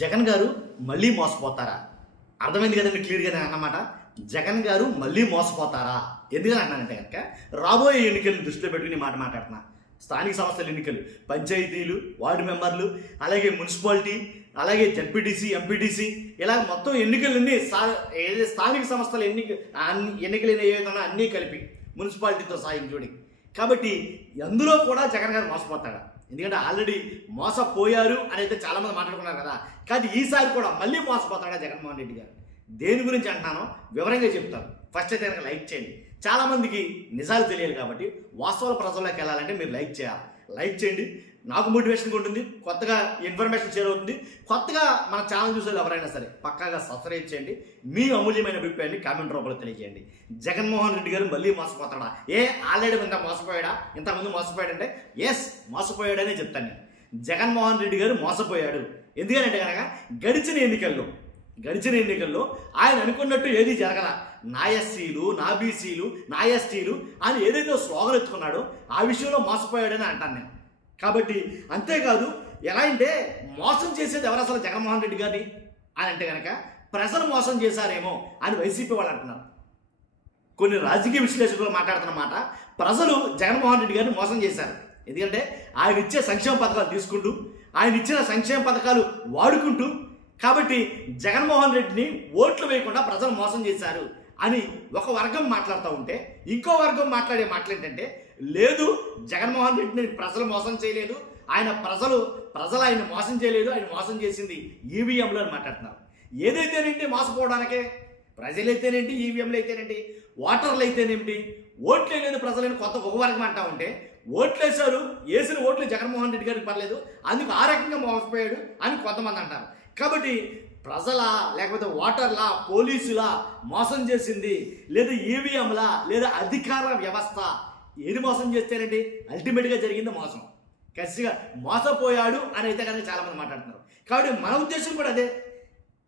జగన్ గారు మళ్ళీ మోసపోతారా? అర్థమైంది కదండి క్లియర్‌గా అన్నమాట. జగన్ గారు మళ్ళీ మోసపోతారా? ఎందుకని అన్నానంటే గనక రాబోయే ఎన్నికలను దృష్టిలో పెట్టుకుని ఈ మాట మాట్లాడుతున్నా. స్థానిక సంస్థల ఎన్నికలు, పంచాయతీలు, వార్డు మెంబర్లు, అలాగే మున్సిపాలిటీ, అలాగే జడ్పీటీసీ, ఎంపీటీసీ ఇలా మొత్తం ఎన్నికలన్నీ స్థానిక సంస్థల ఎన్నికలు ఏవైతే అన్నీ కలిపి మున్సిపాలిటీతో సహా ఇంక్లూడింగ్. కాబట్టి అందులో కూడా జగన్ గారు మోసపోతాడా? ఎందుకంటే ఆల్రెడీ మోసపోయారు అని అయితే చాలామంది మాట్లాడుకున్నారు కదా. కానీ ఈసారి కూడా మళ్ళీ మోసపోతాడా జగన్మోహన్ రెడ్డి గారు? దేని గురించి అంటున్నానో వివరంగా చెప్తాను. ఫస్ట్ అయితే కనుక లైక్ చేయండి. చాలామందికి నిజాలు తెలియాలి కాబట్టి వాస్తవాల ప్రజల్లోకి వెళ్ళాలంటే మీరు లైక్ చేయాలి. లైక్ చేయండి, నాకు మోటివేషన్గా ఉంటుంది, కొత్తగా ఇన్ఫర్మేషన్ షేర్ అవుతుంది. కొత్తగా మన ఛానల్ చూసే ఎవరైనా సరే పక్కాగా సబ్స్క్రైబ్ చేయండి. మీ అమూల్యమైన అభిప్రాయాన్ని కామెంట్ రూపంలో తెలియజేయండి. జగన్మోహన్ రెడ్డి గారు మళ్ళీ మోసపోతాడా? ఆల్రెడీ ఇంత మోసపోయాడా? ఇంతకుముందు మోసపోయాడంటే ఎస్ మోసపోయాడనే చెప్తాను నేను. జగన్మోహన్ రెడ్డి గారు మోసపోయాడు. ఎందుకంటే కనుక గడిచిన ఎన్నికల్లో ఆయన అనుకున్నట్టు ఏది జరగల. నా ఎస్సీలు, నా బీసీలు, నా ఎస్టీలు అని ఏదైతే స్లోగన్ ఎత్తుకున్నాడో ఆ విషయంలో మోసపోయాడని అంటాను నేను. కాబట్టి అంతేకాదు, ఎలా అంటే మోసం చేసేది ఎవరు అసలు జగన్మోహన్ రెడ్డి గారిని అని అంటే కనుక ప్రజలు మోసం చేశారేమో అని వైసీపీ వాళ్ళు అంటున్నారు. కొన్ని రాజకీయ విశ్లేషకులు మాట్లాడుతున్నమాట, ప్రజలు జగన్మోహన్ రెడ్డి గారిని మోసం చేశారు. ఎందుకంటే ఆయన ఇచ్చే సంక్షేమ పథకాలు తీసుకుంటూ, ఆయన ఇచ్చిన సంక్షేమ పథకాలు వాడుకుంటూ, కాబట్టి జగన్మోహన్ రెడ్డిని ఓట్లు వేయకుండా ప్రజలు మోసం చేశారు అని ఒక వర్గం మాట్లాడుతూ ఉంటే, ఇంకో వర్గం మాట్లాడే మాటలు ఏంటంటే, లేదు జగన్మోహన్ రెడ్డిని ప్రజలు మోసం చేయలేదు, ప్రజలు ఆయన మోసం చేయలేదు, ఆయన మోసం చేసింది ఈవీఎంలు అని మాట్లాడుతున్నారు. ఏదైతేనేంటి మోసపోవడానికే, ప్రజలైతేనేంటి, ఈవీఎంలు అయితేనేంటి, ఓటర్లు అయితేనేమిటి, ఓట్లు వేయలేదు ప్రజలని కొత్త ఒక వర్గం అంటా ఉంటే, ఓట్లు వేశారు, వేసిన ఓట్లు జగన్మోహన్ రెడ్డి గారికి పర్లేదు, అందుకు ఆ రకంగా మోసపోయాడు అని కొంతమంది అంటారు. కాబట్టి ప్రజల లేకపోతే ఓటర్ల, పోలీసుల మోసం చేసింది, లేదా ఈవీఎంల, లేదా అధికార వ్యవస్థ ఏది మోసం చేస్తేనండి అల్టిమేట్గా జరిగింది మోసం. ఖచ్చితంగా మోసపోయాడు అని అయితే కనుక చాలామంది మాట్లాడుతున్నారు. కాబట్టి మన ఉద్దేశం కూడా అదే.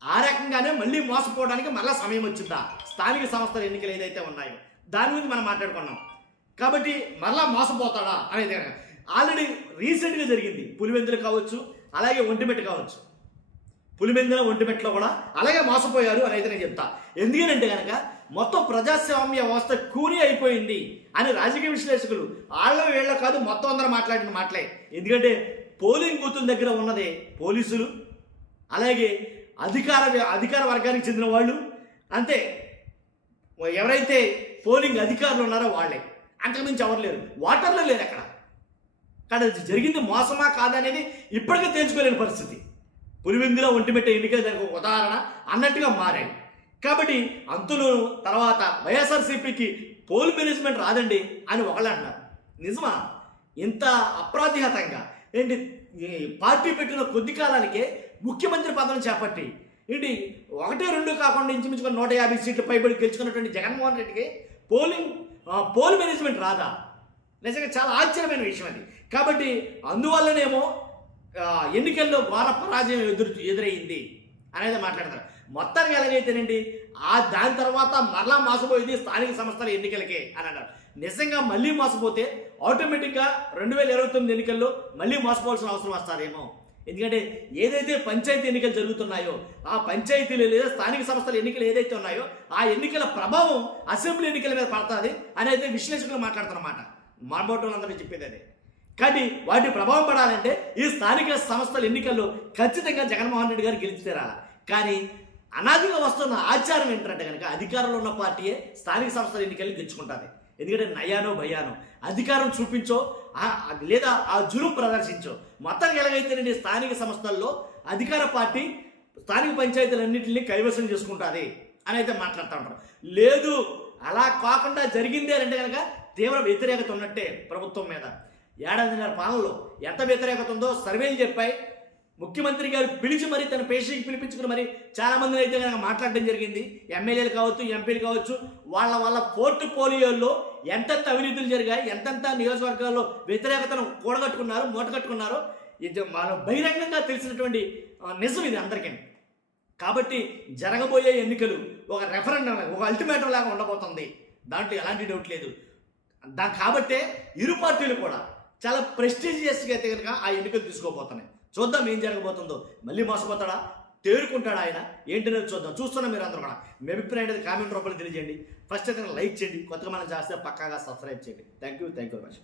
ఆ రకంగానే మళ్ళీ మోసపోవడానికి మళ్ళీ సమయం వచ్చిందా? స్థానిక సంస్థల ఎన్నికలు ఏదైతే ఉన్నాయో దాని గురించి మనం మాట్లాడుకున్నాం. కాబట్టి మళ్ళా మోసపోతాడా అనేది ఆల్రెడీ రీసెంట్గా జరిగింది. పులివెందులు కావచ్చు, అలాగే ఒంటిమిట్ట కావచ్చు. పులివెందుల, ఒంటిమిట్టలో కూడా అలాగే మోసపోయారు అని అయితే నేను చెప్తా. ఎందుకంటే కనుక మొత్తం ప్రజాస్వామ్య వ్యవస్థ కూని అయిపోయింది అని రాజకీయ విశ్లేషకులు వీళ్ళ కాదు మొత్తం అందరూ మాట్లాడిన మాటలే. ఎందుకంటే పోలింగ్ బూతుల దగ్గర ఉన్నదే పోలీసులు, అలాగే అధికార వర్గానికి చెందిన వాళ్ళు, అంతే ఎవరైతే పోలింగ్ అధికారులు ఉన్నారో వాళ్ళే, అంతకుమించి ఎవరు లేరు. ఓటర్లు లేరు అక్కడ. కానీ జరిగింది మోసమా కాదనేది ఇప్పటికీ తేల్చుకోలేని పరిస్థితి. పులివెందుల, ఒంటిమిట్ట ఎన్నికలు దానికి ఒక ఉదాహరణ అన్నట్టుగా మారాయి. కాబట్టి అంతులు తర్వాత వైఎస్ఆర్సీపీకి పోల్ మేనేజ్మెంట్ రాదండి అని ఒకళ్ళు అంటున్నారు. నిజమా? ఇంత అప్రాతిహతంగా ఏంటి? పార్టీ పెట్టిన కొద్ది కాలానికే ముఖ్యమంత్రి పదవిని చేపట్టి ఏంటి 1-2 కాకుండా ఇంచుమించుగా 150 సీట్లు పైబడి గెలుచుకున్నటువంటి జగన్మోహన్ రెడ్డికి పోల్ మేనేజ్మెంట్ రాదా? నిజంగా చాలా ఆశ్చర్యమైన విషయం అది. కాబట్టి అందువల్లనేమో ఎన్నికల్లో ఘోర పరాజయం ఎదురయ్యింది అనేది మాట్లాడతారు. మొత్తానికి ఎలాగైతేనండి దాని తర్వాత మరలా మోసపోయింది స్థానిక సంస్థల ఎన్నికలకే అని అన్నారు. నిజంగా మళ్ళీ మోసపోతే ఆటోమేటిక్గా 2029 ఎన్నికల్లో మళ్ళీ మోసపోవాల్సిన అవసరం వస్తారేమో. ఎందుకంటే ఏదైతే పంచాయతీ ఎన్నికలు జరుగుతున్నాయో ఆ పంచాయతీలు లేదా స్థానిక సంస్థల ఎన్నికలు ఏదైతే ఉన్నాయో ఆ ఎన్నికల ప్రభావం అసెంబ్లీ ఎన్నికల మీద పడుతుంది అని అయితే విశ్లేషకులు మాట్లాడుతున్నమాట. మాట్లాడటం చెప్పేది అదే. కానీ వాటి ప్రభావం పడాలంటే ఈ స్థానిక సంస్థల ఎన్నికల్లో ఖచ్చితంగా జగన్మోహన్ రెడ్డి గారు గెలిచితేరా. కానీ అనాదిగా వస్తున్న ఆచారం ఏంటంటే కనుక అధికారంలో ఉన్న పార్టీయే స్థానిక సంస్థల ఎన్నికల్ని గెలుచుకుంటుంది. ఎందుకంటే నయానో భయానో అధికారం చూపించో లేదా ఆ జులుం ప్రదర్శించో మొత్తానికి ఎలాగైతేనండి స్థానిక సంస్థల్లో అధికార పార్టీ స్థానిక పంచాయతీలన్నింటినీ కైవసం చేసుకుంటుంది అని అయితే మాట్లాడుతూ ఉంటారు. లేదు అలా కాకుండా జరిగింది అంటే కనుక తీవ్ర వ్యతిరేకత ఉన్నట్టే ప్రభుత్వం మీద. 1.5 పాలనలో ఎంత వ్యతిరేకత ఉందో సర్వేలు చెప్పాయి. ముఖ్యమంత్రి గారు పిలిచి మరి తన పేషీకి పిలిపించుకుని మరి చాలామందిని అయితే కనుక మాట్లాడడం జరిగింది. ఎమ్మెల్యేలు కావచ్చు, ఎంపీలు కావచ్చు, వాళ్ళ పోర్ట్ఫోలియోల్లో ఎంతెంత అవినీతులు జరిగాయి, ఎంతెంత నియోజకవర్గాల్లో వ్యతిరేకతను కూడగట్టుకున్నారు, మూటగట్టుకున్నారో ఇది మనం బహిరంగంగా తెలిసినటువంటి నిజం ఇది అందరికీ. కాబట్టి జరగబోయే ఎన్నికలు ఒక రెఫరెండం, ఒక అల్టిమేటం లాగా ఉండబోతుంది. దాంట్లో ఎలాంటి డౌట్ లేదు. కాబట్టే ఇరు పార్టీలు కూడా చాలా ప్రెస్టీజియస్గా అయితే కనుక ఆ ఎన్నికలు తీసుకోబోతున్నాయి. చూద్దాం ఏం జరగబోతుందో. మళ్ళీ మోసపోతాడా, తేరుకుంటాడా ఆయన ఏంటనేది చూద్దాం. చూస్తున్నా మీరు అందరూ కూడా మీ అభిప్రాయం అనేది కామెంట్ రూపంలో తెలియజేయండి. ఫస్ట్ అయితే లైక్ చేయండి, కొత్తగా మనం చేస్తే పక్కాగా సబ్స్క్రైబ్ చేయండి. Thank you very much.